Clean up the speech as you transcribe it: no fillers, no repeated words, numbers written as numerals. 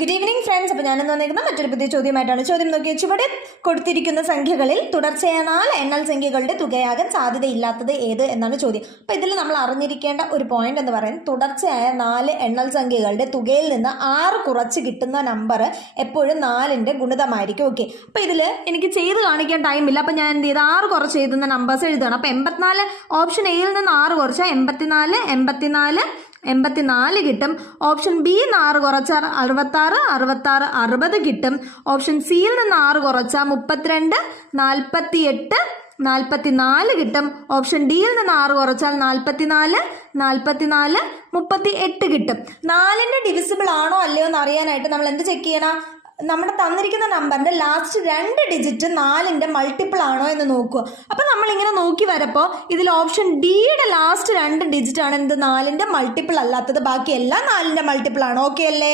Good evening friends. അപ്പോൾ ഞാനെന്ന് വന്നിരിക്കുന്ന മറ്റൊരു പുതിയ ചോദ്യമായിട്ടാണ്. ചോദ്യം നോക്കിയ ചുവടെ കൊടുത്തിരിക്കുന്ന സംഖ്യകളിൽ തുടർച്ചയായ 4 എണ്ണൽ സംഖ്യകളുടെ തുകയാകാൻ സാധ്യതയില്ലാത്തത് ഏത് എന്നാണ് ചോദ്യം. അപ്പോൾ ഇതിൽ നമ്മൾ അറിഞ്ഞിരിക്കേണ്ട ഒരു പോയിന്റ് എന്ന് പറയുന്നത് തുടർച്ചയായ 4 എണ്ണൽ സംഖ്യകളുടെ തുകയിൽ നിന്ന് 6 കുറച്ച് കിട്ടുന്ന നമ്പർ എപ്പോഴും 4ന്റെ ഗുണിതമായിരിക്കും. ഓക്കെ, അപ്പോൾ ഇതിൽ എനിക്ക് ചെയ്ത് കാണിക്കാൻ ടൈമില്ല. അപ്പോൾ ഞാൻ എന്ത് ചെയ്ത് 6 കുറച്ച് എഴുതുന്ന നമ്പേഴ്സ് എഴുതണം. അപ്പോൾ 84 ഓപ്ഷൻ എയിൽ നിന്ന് 6 കുറച്ചാൽ 84 കിട്ടും. ഓപ്ഷൻ ബി 6 കുറച്ചാൽ 66 60 കിട്ടും. ഓപ്ഷൻ സിയിൽ നിന്ന് 6 കുറച്ചാൽ 32 48 44 കിട്ടും. ഓപ്ഷൻ ഡിയിൽ നിന്ന് 6 കുറച്ചാൽ 44 38 കിട്ടും. 4ന്റെ ഡിവിസിബിൾ ആണോ അല്ലയോ എന്ന് അറിയാനായിട്ട് നമ്മൾ എന്ത് ചെക്ക് ചെയ്യണം? നമ്മുടെ തന്നിരിക്കുന്ന നമ്പറിന്റെ ലാസ്റ്റ് 2 ഡിജിറ്റ് 4ന്റെ മൾട്ടിപ്പിൾ ആണോ എന്ന് നോക്കുക. അപ്പൊ നമ്മൾ ഇങ്ങനെ നോക്കി വരപ്പോൾ ഇതിൽ ഓപ്ഷൻ ഡിയുടെ ലാസ്റ്റ് 2 ഡിജിറ്റ് ആണ് എന്ത് 4ന്റെ മൾട്ടിപ്പിൾ അല്ലാത്തത്. ബാക്കി എല്ലാം 4ന്റെ മൾട്ടിപ്പിൾ ആണ്. ഓക്കെ അല്ലേ?